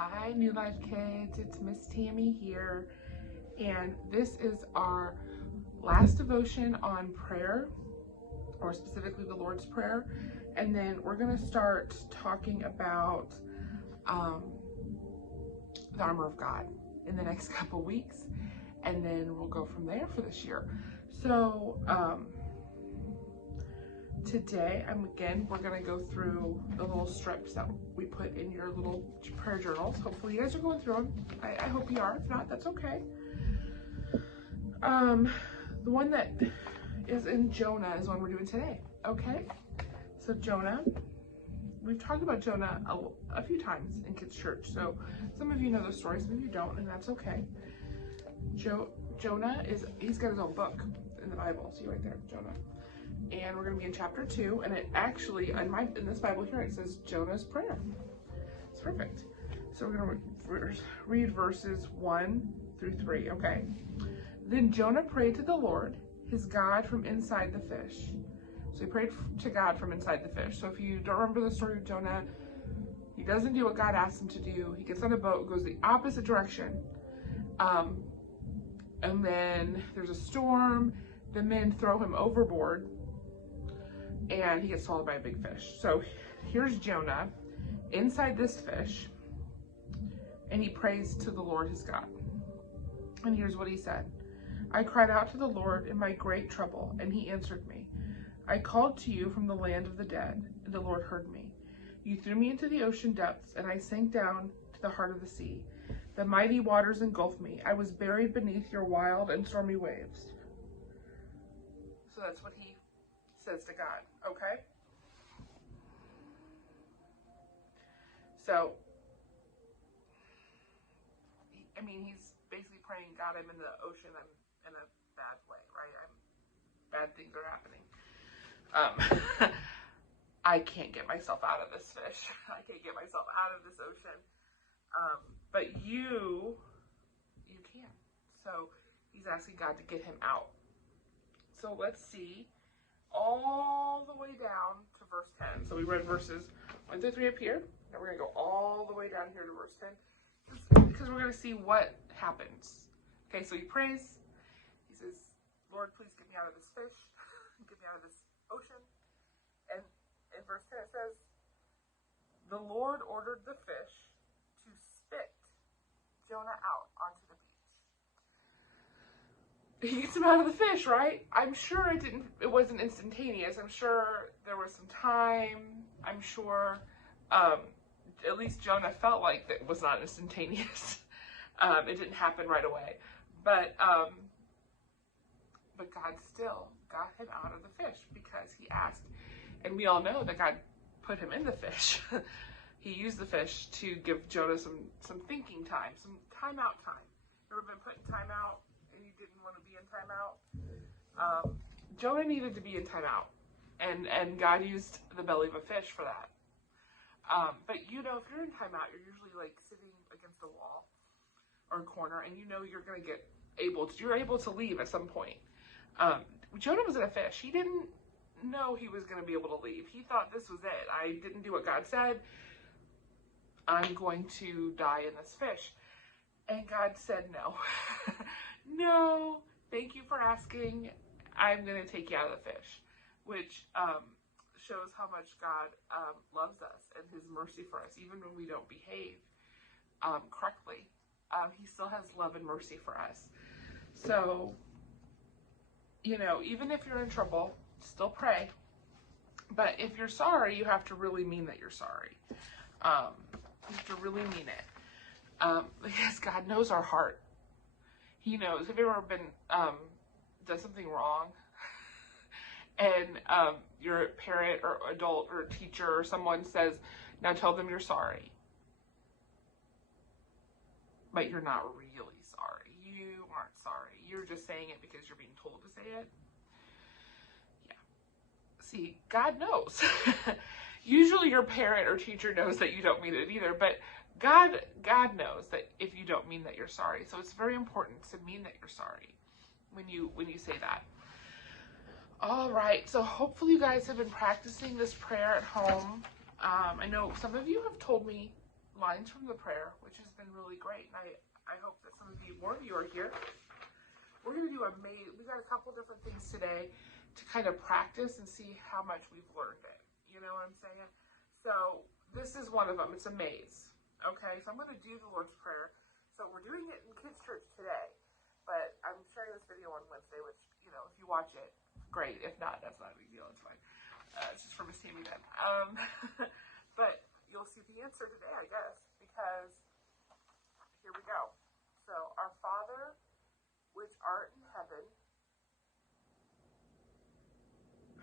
Hi, New Life Kids. It's Miss Tammy here, and this is our last devotion on prayer, or specifically the Lord's Prayer, and then we're going to start talking about the armor of God in the next couple weeks, and then we'll go from there for this year. So today, we're going to go through the little strips that we put in your little prayer journals. Hopefully you guys are going through them. I hope you are. If not, that's okay. The one that is in Jonah is one we're doing today. Okay? So Jonah, we've talked about Jonah a few times in Kids Church. So some of you know the story, some of you don't, and that's okay. Jonah he's got his own book in the Bible. See right there, Jonah. And we're going to be in chapter 2, and it actually, in this Bible here, it says Jonah's prayer. It's perfect. So we're going to read verses 1 through 3, okay? Then Jonah prayed to the Lord, his God, from inside the fish. So he prayed to God from inside the fish. So if you don't remember the story of Jonah, he doesn't do what God asked him to do. He gets on a boat, goes the opposite direction. And then there's a storm. The men throw him overboard, and he gets swallowed by a big fish. So here's Jonah inside this fish, and he prays to the Lord his God. And here's what he said. I cried out to the Lord in my great trouble, and he answered me. I called to you from the land of the dead, and the Lord heard me. You threw me into the ocean depths, and I sank down to the heart of the sea. The mighty waters engulfed me. I was buried beneath your wild and stormy waves. So that's what he says to God, okay? So, he's basically praying, God, I'm in the ocean, I'm in a bad way, right? Bad things are happening. I can't get myself out of this fish. I can't get myself out of this ocean. But you can. So he's asking God to get him out. So let's see all the way down to verse 10. So we read verses 1 through 3 up here. Now we're going to go all the way down here to verse 10 because we're going to see what happens. Okay, so he prays. He says, Lord, please get me out of this fish. Get me out of this ocean. And in verse 10 it says, the Lord ordered the fish to spit Jonah out onto the beach. He gets him out of the fish, right? I'm sure it wasn't instantaneous. I'm sure there was some time. I'm sure at least Jonah felt like that was not instantaneous. It didn't happen right away. But God still got him out of the fish because he asked. And we all know that God put him in the fish. He used the fish to give Jonah some thinking time, some timeout time. Ever been put in timeout and you didn't want to be in timeout? Jonah needed to be in timeout, and God used the belly of a fish for that. But if you're in timeout, you're usually like sitting against a wall or a corner, and you're able to leave at some point. Jonah was in a fish. He didn't know he was going to be able to leave. He thought this was it. I didn't do what God said. I'm going to die in this fish. And God said no. No, thank you for asking. I'm going to take you out of the fish, which shows how much God loves us and his mercy for us. Even when we don't behave correctly, he still has love and mercy for us. So, even if you're in trouble, still pray. But if you're sorry, you have to really mean that you're sorry. You have to really mean it. Because God knows our heart. He knows. Have you ever done something wrong? And your parent or adult or teacher or someone says, now tell them you're sorry. But you're not really sorry. You aren't sorry. You're just saying it because you're being told to say it. Yeah. See, God knows. Usually your parent or teacher knows that you don't mean it either, but God knows that if you don't mean that you're sorry. So it's very important to mean that you're sorry when you say that. All right, so hopefully you guys have been practicing this prayer at home. I know some of you have told me lines from the prayer, which has been really great. And I hope that more of you are here. We're going to do we got a couple different things today to kind of practice and see how much we've learned it. You know what I'm saying? So this is one of them. It's a maze. Okay, so I'm going to do the Lord's Prayer. So we're doing it in kids' church today, but I'm sharing this video on Wednesday, which, you know, if you watch it, great. If not, that's not a big deal. It's fine. It's just for Miss Tammy then. But you'll see the answer today, I guess, because here we go. So, our Father, which art in heaven,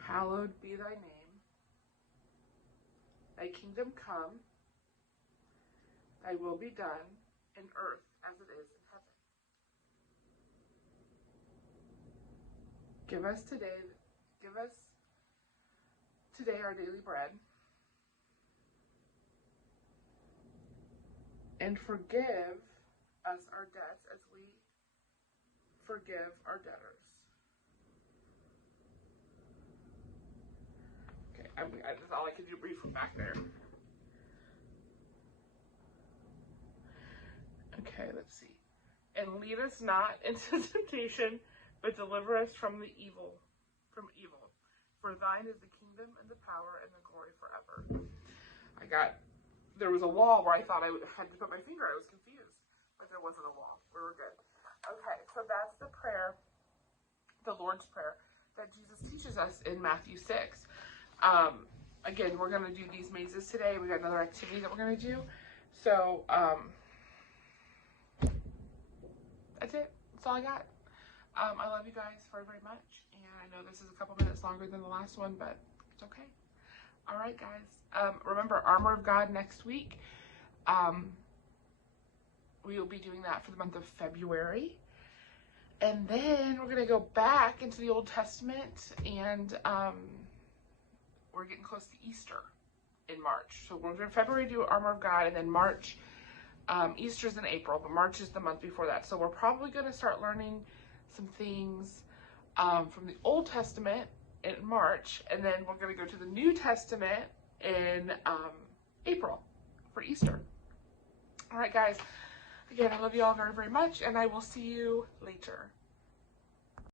hallowed be thy name. Thy kingdom come, thy will be done in earth as it is in heaven. Give us today our daily bread, and forgive us our debts as we forgive our debtors. Okay, that's all I can do brief from back there. Okay, let's see. And lead us not into temptation, but deliver us from evil. For thine is the kingdom and the power and the glory forever. There was a wall where I thought I had to put my finger. I was confused, but there wasn't a wall. We were good. Okay, so that's the prayer, the Lord's Prayer, that Jesus teaches us in Matthew 6. Again, we're going to do these mazes today. We got another activity that we're going to do. So, that's it. That's all I got. I love you guys very, very much. And I know this is a couple minutes longer than the last one, but it's okay. All right, guys. Remember, Armor of God next week. We will be doing that for the month of February. And then we're going to go back into the Old Testament, and we're getting close to Easter in March. So we're going to February do Armor of God, and then March, Easter's in April, but March is the month before that. So we're probably going to start learning some things from the Old Testament in March, and then we're going to go to the New Testament in April for Easter. All right, guys. Again, I love you all very, very much, and I will see you later.